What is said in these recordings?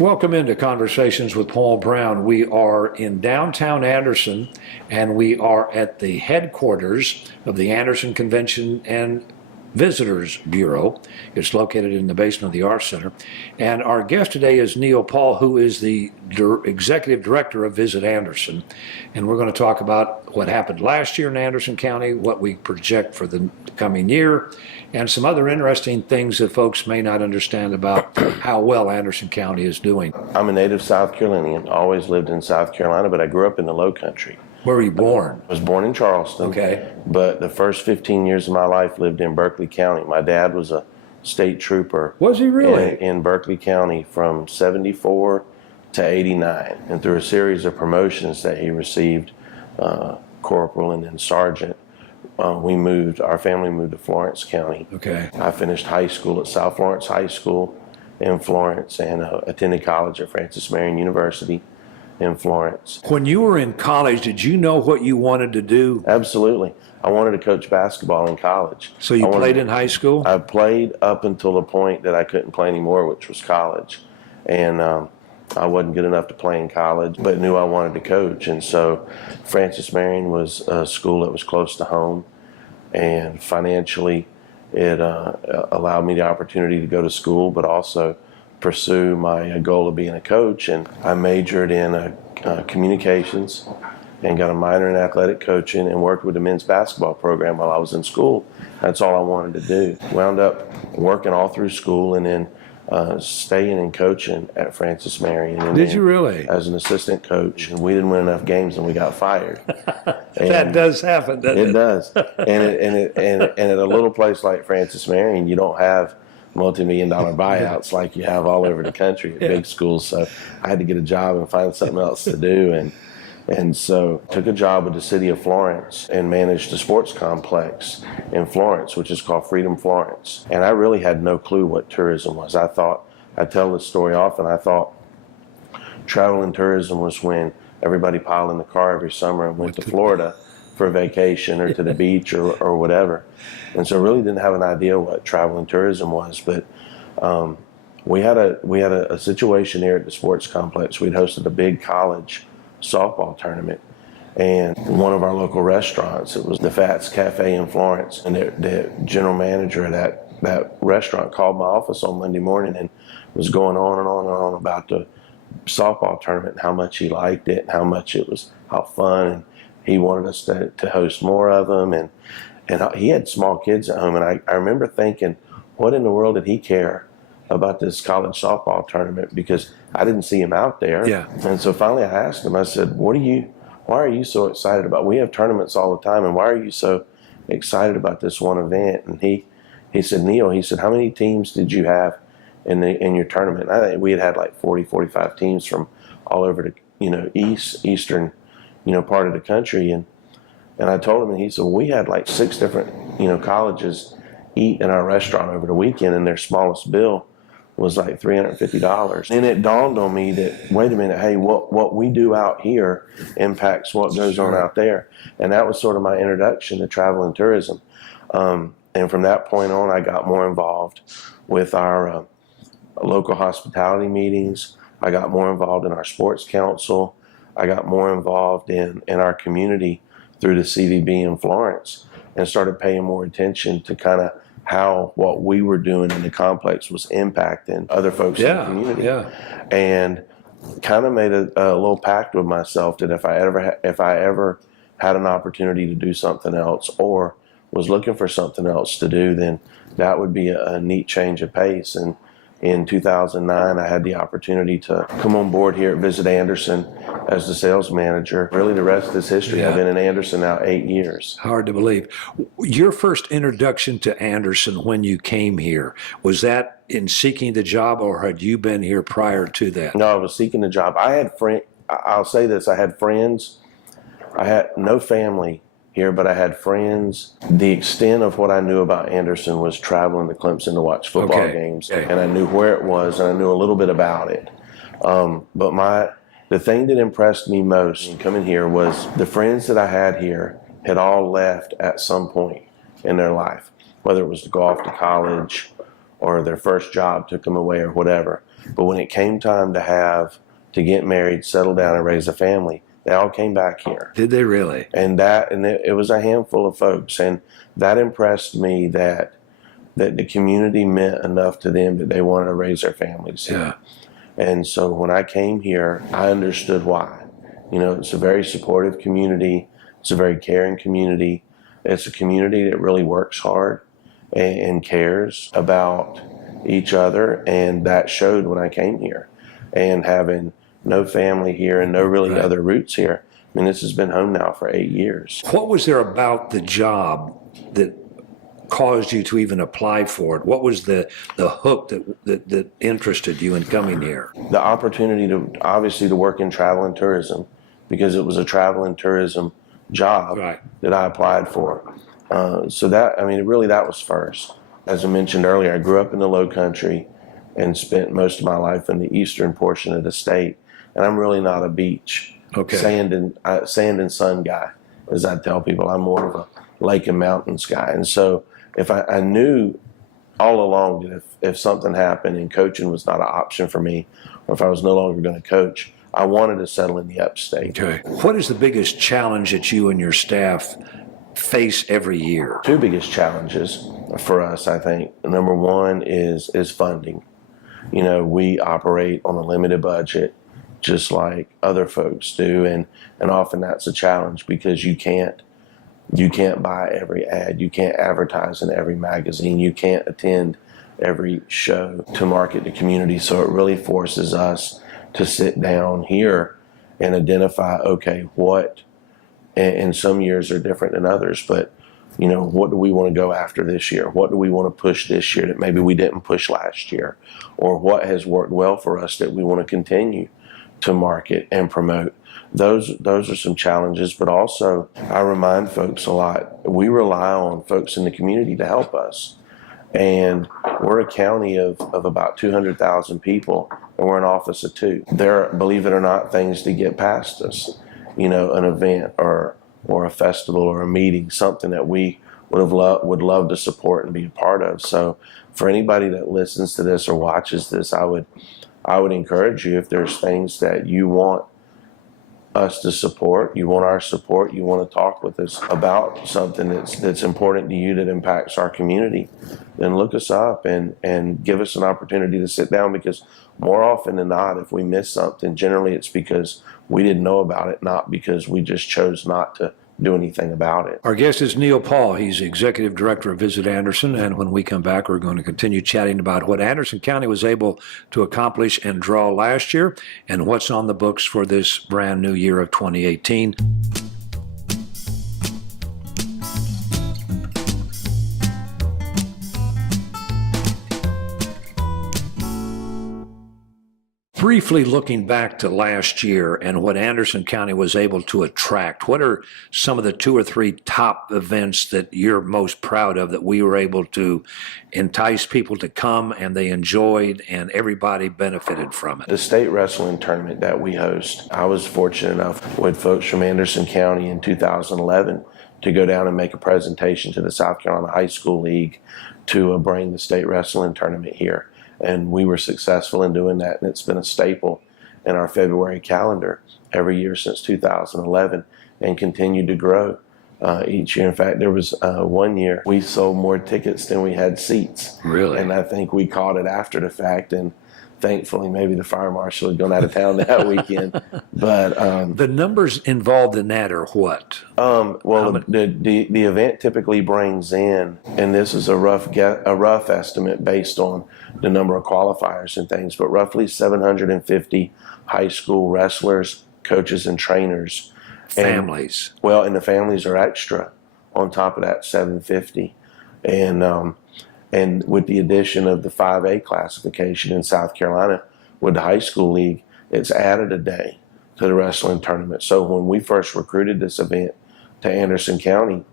Welcome into Conversations with Paul Brown. We are in downtown Anderson, and we are at the headquarters of the Anderson Convention and Visitors Bureau. It's located in the basement of the Arts Center. And our guest today is Neil Paul, who is the Executive Director of Visit Anderson. And we're going to talk about what happened last year in Anderson County, what we project for the coming year, and some other interesting things that folks may not understand about how well Anderson County is doing. I'm a native South Carolinian, always lived in South Carolina, but I grew up in the Low Country. Where were you born? I was born in Charleston, Okay. But the first 15 years of my life lived in Berkeley County. My dad was a state trooper. Was he really? In Berkeley County from 74 to 89. And through a series of promotions that he received, corporal and then sergeant, our family moved to Florence County. Okay. I finished high school at South Florence High School in Florence and attended college at Francis Marion University in Florence. When you were in college, did you know what you wanted to do? Absolutely. I wanted to coach basketball in college. So you played in high school? I played up until the point that I couldn't play anymore, which was college. And I wasn't good enough to play in college, but knew I wanted to coach. And so Francis Marion was a school that was close to home. And financially, it allowed me the opportunity to go to school, but also pursue my goal of being a coach. And I majored in communications and got a minor in athletic coaching and worked with the men's basketball program while I was in school. That's all I wanted to do. Wound up working all through school and then staying and coaching at Francis Marion. And Did you really? As an assistant coach. And we didn't win enough games and we got fired. That does happen, doesn't it? It does. And at a little place like Francis Marion, you don't have multi-million-dollar buyouts like you have all over the country at big schools. So I had to get a job and find something else to do. And so took a job with the city of Florence and managed a sports complex in Florence, which is called Freedom Florence. And I really had no clue what tourism was. I tell this story often, I thought travel and tourism was when everybody piled in the car every summer and went to Florida for a vacation or to the beach or whatever. And so really didn't have an idea what travel and tourism was. But we had a situation here at the sports complex. We'd hosted a big college softball tournament, and one of our local restaurants, it was the Fats Cafe in Florence, and the general manager of that restaurant called my office on Monday morning and was going on and on and on about the softball tournament and how much he liked it and how fun, and he wanted us to host more of them, and he had small kids at home, and I remember thinking, what in the world did he care about this college softball tournament, because I didn't see him out there. Yeah. And so finally I asked him, I said, why are you so excited about, we have tournaments all the time, and why are you so excited about this one event? And he said, Neil, he said, how many teams did you have in your tournament? And I think we had like 40, 45 teams from all over the, eastern, part of the country. And I told him, and he said, well, we had like 6 different, colleges eat in our restaurant over the weekend, and their smallest bill was like $350. And it dawned on me that, wait a minute, hey, what we do out here impacts what goes on out there. And that was sort of my introduction to travel and tourism. And from that point on, I got more involved with our local hospitality meetings. I got more involved in our sports council. I got more involved in our community through the CVB in Florence, and started paying more attention to kind of how what we were doing in the complex was impacting other folks in the community. Yeah. And kind of made a little pact with myself that if I ever had an opportunity to do something else or was looking for something else to do, then that would be a neat change of pace. And in 2009, I had the opportunity to come on board here at Visit Anderson as the sales manager. Really, the rest is history. I've been in Anderson now 8 years. Hard to believe. Your first introduction to Anderson when you came here, was that in seeking the job, or had you been here prior to that? No, I was seeking the job. I'll say this, I had friends. I had no family here, but I had friends. The extent of what I knew about Anderson was traveling to Clemson to watch football games, and I knew where it was, and I knew a little bit about it. But the thing that impressed me most in coming here was the friends that I had here had all left at some point in their life, whether it was to go off to college or their first job took them away or whatever. But when it came time to get married, settle down, and raise a family, they all came back here. Did they really? And it was a handful of folks, and that impressed me that the community meant enough to them that they wanted to raise their families here. Yeah. And so when I came here, I understood why. It's a very supportive community. It's a very caring community. It's a community that really works hard and cares about each other, and that showed when I came here. And having no family here and no really Right. other roots here, I mean, this has been home now for 8 years. What was there about the job that caused you to even apply for it? What was the hook that interested you in coming here? The opportunity to work in travel and tourism, because it was a travel and tourism job Right. that I applied for. So that was first. As I mentioned earlier, I grew up in the Low Country and spent most of my life in the eastern portion of the state. And I'm really not a beach, sand and sun guy, as I tell people. I'm more of a lake and mountains guy. And so if I knew all along that if something happened and coaching was not an option for me, or if I was no longer going to coach, I wanted to settle in the upstate. Okay. What is the biggest challenge that you and your staff face every year? Two biggest challenges for us, I think. Number one is funding. We operate on a limited budget, just like other folks do, and often that's a challenge because you can't buy every ad, you can't advertise in every magazine, you can't attend every show to market the community. So it really forces us to sit down here and identify, okay, what, and some years are different than others, but what do we want to go after this year? What do we want to push this year that maybe we didn't push last year? Or what has worked well for us that we want to continue to market and promote? Those are some challenges, but also I remind folks a lot, we rely on folks in the community to help us. And we're a county of about 200,000 people, and we're an office of 2. There are, believe it or not, things to get past us. An event or a festival or a meeting, something that we would love to support and be a part of. So for anybody that listens to this or watches this, I would encourage you, if there's things that you want us to support, you want our support, you want to talk with us about something that's important to you that impacts our community, then look us up and give us an opportunity to sit down, because more often than not, if we miss something, generally it's because we didn't know about it, not because we just chose not to do anything about it. Our guest is Neil Paul. He's the Executive Director of Visit Anderson, and when we come back, we're going to continue chatting about what Anderson County was able to accomplish and draw last year and what's on the books for this brand new year of 2018. Briefly looking back to last year and what Anderson County was able to attract, what are some of the 2 or 3 top events that you're most proud of that we were able to entice people to come and they enjoyed and everybody benefited from it? The state wrestling tournament that we host, I was fortunate enough with folks from Anderson County in 2011 to go down and make a presentation to the South Carolina High School League to bring the state wrestling tournament here. And we were successful in doing that, and it's been a staple in our February calendar every year since 2011 and continued to grow each year. In fact, there was one year we sold more tickets than we had seats. Really? And I think we caught it after the fact, and thankfully maybe the fire marshal had gone out of town that weekend. But the numbers involved in that are what? The event typically brings in, and this is a rough estimate based on the number of qualifiers and things, but roughly 750 high school wrestlers, coaches, and trainers. Families. And the families are extra on top of that 750. And with the addition of the 5A classification in South Carolina with the high school league, it's added a day to the wrestling tournament. So when we first recruited this event to Anderson County,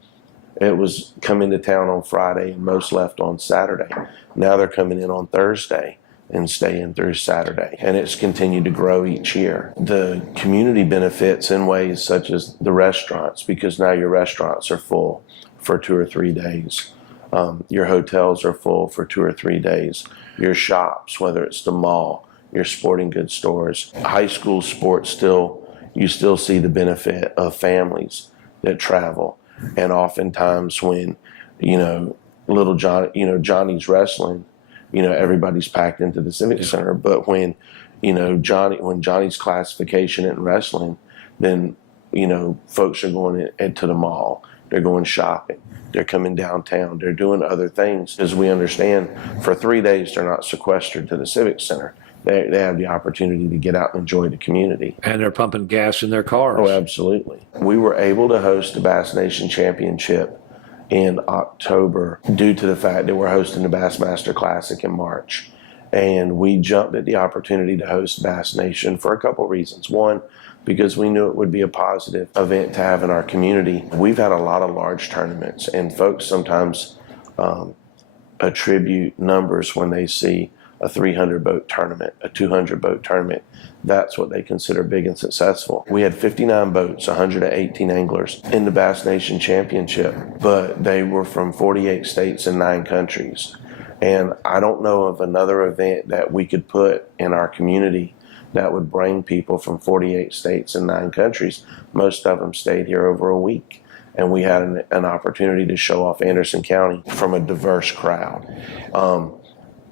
it was coming to town on Friday and most left on Saturday. Now they're coming in on Thursday and staying through Saturday. And it's continued to grow each year. The community benefits in ways such as the restaurants, because now your restaurants are full for 2 or 3 days. Your hotels are full for 2 or 3 days. Your shops, whether it's the mall, your sporting goods stores. High school sports you still see the benefit of families that travel. And oftentimes when, little John, Johnny's wrestling, everybody's packed into the Civic Center. But when, when Johnny's classification in wrestling, then, folks are going into the mall. They're going shopping. They're coming downtown. They're doing other things. As we understand, for 3 days, they're not sequestered to the Civic Center. They have the opportunity to get out and enjoy the community. And they're pumping gas in their cars. Oh, absolutely. We were able to host the Bass Nation Championship in October due to the fact that we're hosting the Bassmaster Classic in March. And we jumped at the opportunity to host Bass Nation for a couple of reasons. One, because we knew it would be a positive event to have in our community. We've had a lot of large tournaments, and folks sometimes attribute numbers when they see a 300 boat tournament, a 200 boat tournament. That's what they consider big and successful. We had 59 boats, 118 anglers in the Bass Nation Championship, but they were from 48 states and 9 countries. And I don't know of another event that we could put in our community that would bring people from 48 states and 9 countries. Most of them stayed here over a week. And we had an opportunity to show off Anderson County from a diverse crowd.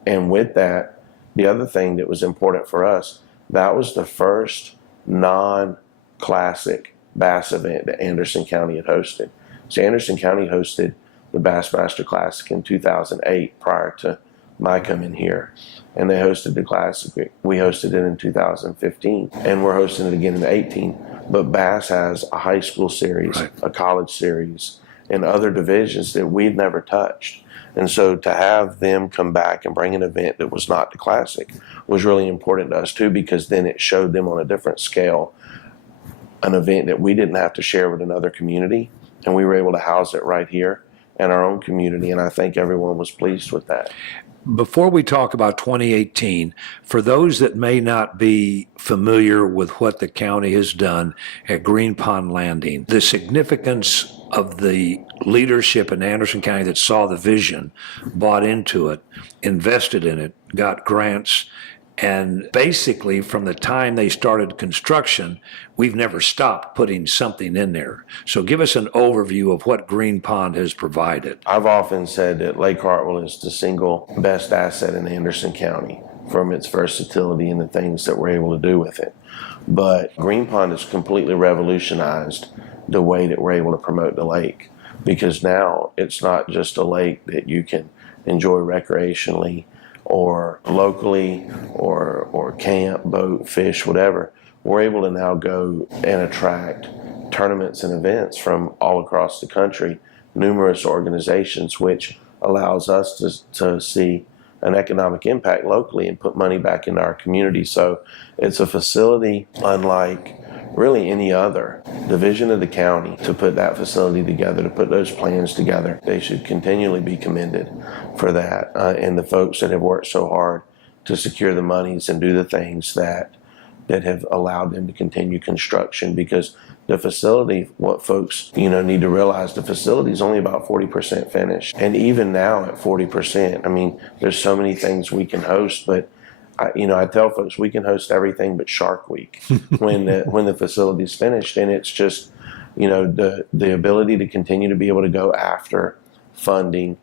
And with that, the other thing that was important for us, that was the first non-classic bass event that Anderson County had hosted. So Anderson County hosted the Bassmaster Classic in 2008 prior to my coming here. And they hosted the Classic. We hosted it in 2015. And we're hosting it again in 2018. But Bass has a high school series, right, a college series, and other divisions that we'd never touched. And so to have them come back and bring an event that was not the Classic was really important to us too, because then it showed them on a different scale an event that we didn't have to share with another community, and we were able to house it right here in our own community, and I think everyone was pleased with that. Before we talk about 2018, for those that may not be familiar with what the county has done at Green Pond Landing, the significance of the leadership in Anderson County that saw the vision, bought into it, invested in it, got grants, and basically from the time they started construction, we've never stopped putting something in there. So give us an overview of what Green Pond has provided. I've often said that Lake Hartwell is the single best asset in Anderson County from its versatility and the things that we're able to do with it. But Green Pond has completely revolutionized the way that we're able to promote the lake, because now it's not just a lake that you can enjoy recreationally or locally or camp, boat, fish, whatever. We're able to now go and attract tournaments and events from all across the country, numerous organizations, which allows us to see an economic impact locally and put money back into our community. So it's a facility unlike really any other division of the county to put that facility together, to put those plans together. They should continually be commended for that. And the folks that have worked so hard to secure the monies and do the things that have allowed them to continue construction, because the facility, what folks need to realize, the facility is only about 40% finished. And even now at 40%, I mean, there's so many things we can host, but I tell folks we can host everything but Shark Week when the facility's finished, and it's just the ability to continue to be able to go after funding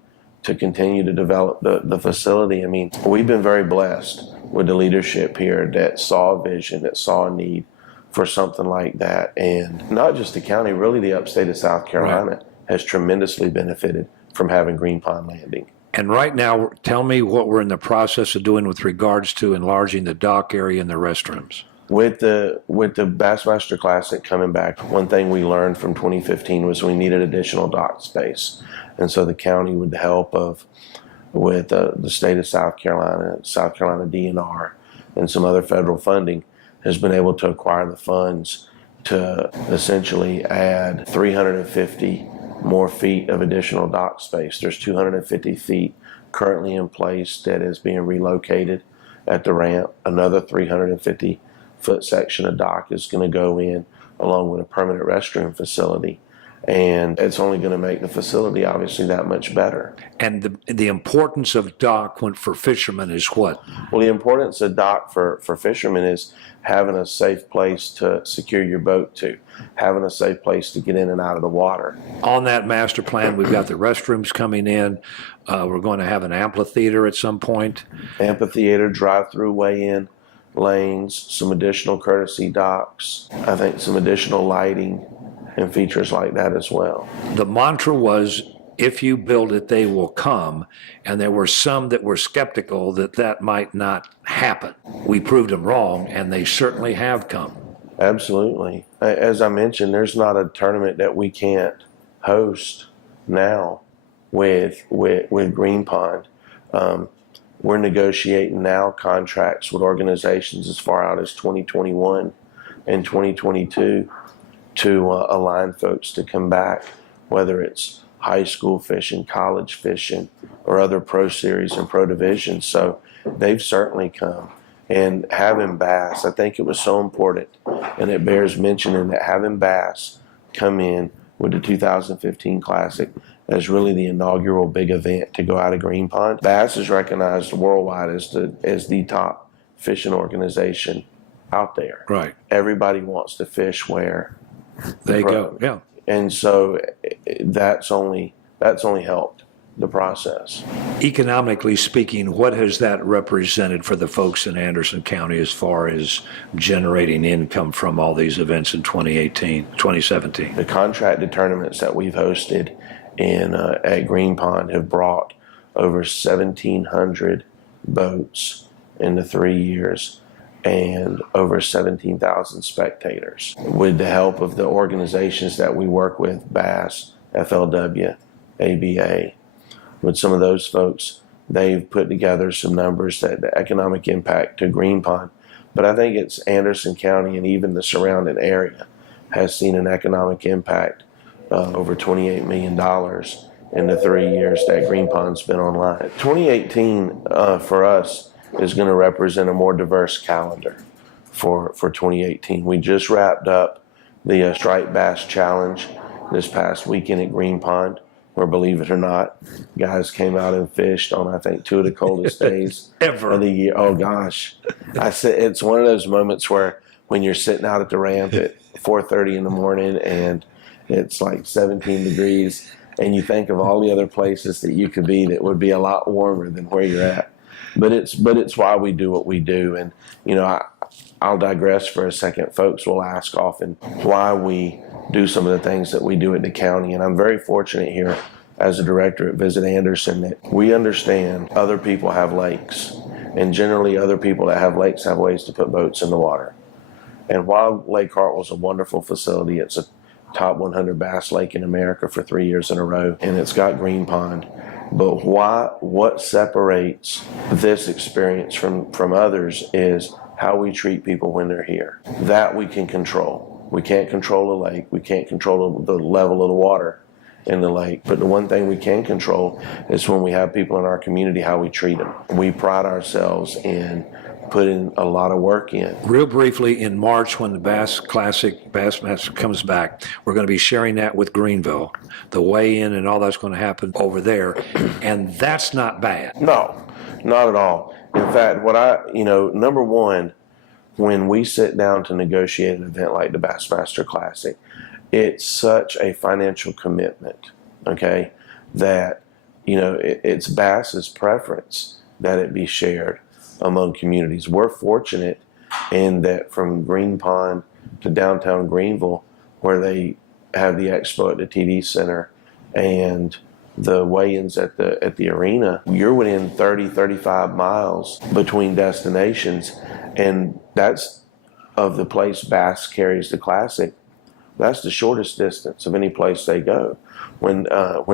to continue to develop the facility. I mean, we've been very blessed with the leadership here that saw a vision, that saw a need for something like that, and not just the county, really the upstate of South Carolina has tremendously benefited from having Green Pond Landing. And right now, tell me what we're in the process of doing with regards to enlarging the dock area and the restrooms. With the Bassmaster Classic coming back, one thing we learned from 2015 was we needed additional dock space. And so the county, with the help with the state of South Carolina DNR, and some other federal funding, has been able to acquire the funds to essentially add 350 more feet of additional dock space. There's 250 feet currently in place that is being relocated at the ramp. Another 350 foot section of dock is going to go in along with a permanent restroom facility. And it's only going to make the facility obviously that much better. And the importance of dock for fishermen is what? Well, the importance of dock for fishermen is having a safe place to secure your boat to, having a safe place to get in and out of the water. On that master plan, we've got the restrooms coming in. We're going to have an amphitheater at some point. Amphitheater, drive-through weigh-in lanes, some additional courtesy docks, I think some additional lighting and features like that as well. The mantra was, if you build it, they will come. And there were some that were skeptical that that might not happen. We proved them wrong, and they certainly have come. Absolutely. As I mentioned, there's not a tournament that we can't host now with Green Pond. We're negotiating now contracts with organizations as far out as 2021 and 2022 to align folks to come back, whether it's high school fishing, college fishing, or other pro series and pro divisions. So they've certainly come. And having Bass, I think it was so important, and it bears mentioning that having Bass come in with the 2015 Classic as really the inaugural big event to go out of Green Pond. Bass is recognized worldwide as the top fishing organization out there. Right. Everybody wants to fish where they go. Yeah. And so that's only helped the process. Economically speaking, what has that represented for the folks in Anderson County as far as generating income from all these events in 2017? The contracted tournaments that we've hosted at Green Pond have brought over 1,700 boats in the 3 years and over 17,000 spectators. With the help of the organizations that we work with, Bass, FLW, ABA, with some of those folks, they've put together some numbers that the economic impact to Green Pond, but I think it's Anderson County and even the surrounding area has seen an economic impact over $28 million in the 3 years that Green Pond's been online. 2018 for us is going to represent a more diverse calendar for 2018. We just wrapped up the Striped Bass Challenge this past weekend at Green Pond, where, believe it or not, guys came out and fished on, I think, 2 of the coldest days ever of the year. Oh gosh, I said it's one of those moments where when you're sitting out at the ramp at 4:30 in the morning and it's like 17 degrees, and you think of all the other places that you could be that would be a lot warmer than where you're at. But it's why we do what we do. And I'll digress for a second. Folks will ask often why we do some of the things that we do at the county. And I'm very fortunate here as a director at Visit Anderson that we understand other people have lakes. And generally other people that have lakes have ways to put boats in the water. And while Lake Hartwell's a wonderful facility, it's a top 100 bass lake in America for 3 years in a row. And it's got Green Pond. But what separates this experience from others is how we treat people when they're here. That we can control. We can't control a lake. We can't control the level of the water in the lake. But the one thing we can control is when we have people in our community, how we treat them. We pride ourselves in putting a lot of work in. Real briefly, in March, when the Bass Classic, Bassmaster comes back, we're going to be sharing that with Greenville. The weigh-in and all that's going to happen over there, and that's not bad. No, not at all. In fact, number one, when we sit down to negotiate an event like the Bassmaster Classic, it's such a financial commitment, okay, that, it's Bass's preference that it be shared among communities. We're fortunate in that from Green Pond to downtown Greenville, where they have the expo at the TD Center and the weigh-ins at the arena, you're within 30, 35 miles between destinations, and that's of the place Bass carries the Classic. That's the shortest distance of any place they go. When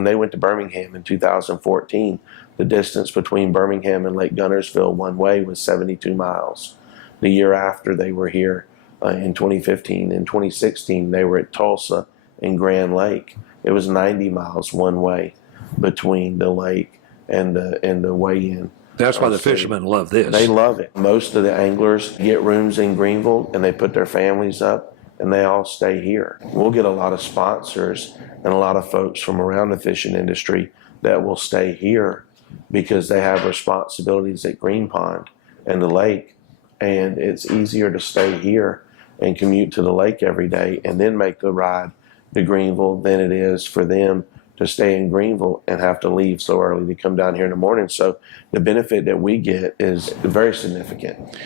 they went to Birmingham in 2014, the distance between Birmingham and Lake Guntersville one way was 72 miles. The year after they were here in 2015. In 2016, they were at Tulsa and Grand Lake. It was 90 miles one way between the lake and the weigh-in. That's why the fishermen love this. They love it. Most of the anglers get rooms in Greenville and they put their families up and they all stay here. We'll get a lot of sponsors and a lot of folks from around the fishing industry that will stay here because they have responsibilities at Green Pond and the lake, and it's easier to stay here and commute to the lake every day and then make the ride to Greenville than it is for them to stay in Greenville and have to leave so early to come down here in the morning. So the benefit that we get is very significant.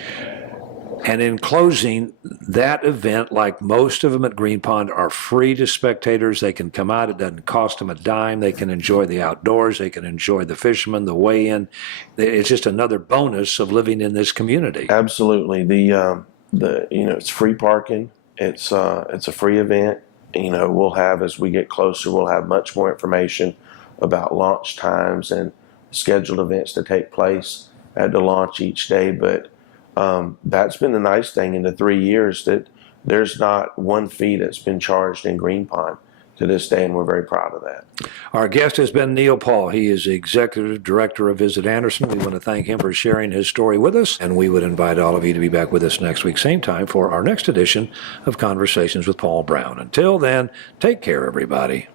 And in closing, that event, like most of them at Green Pond, are free to spectators. They can come out. It doesn't cost them a dime. They can enjoy the outdoors. They can enjoy the fishermen, the weigh-in. It's just another bonus of living in this community. Absolutely. It's free parking. It's a free event. We'll have, as we get closer, we'll have much more information about launch times and scheduled events to take place at the launch each day. But that's been the nice thing in the 3 years, that there's not one fee that's been charged in Green Pond to this day, and we're very proud of that. Our guest has been Neil Paul. He is the Executive Director of Visit Anderson. We want to thank him for sharing his story with us, and we would invite all of you to be back with us next week, same time, for our next edition of Conversations with Paul Brown. Until then, take care, everybody.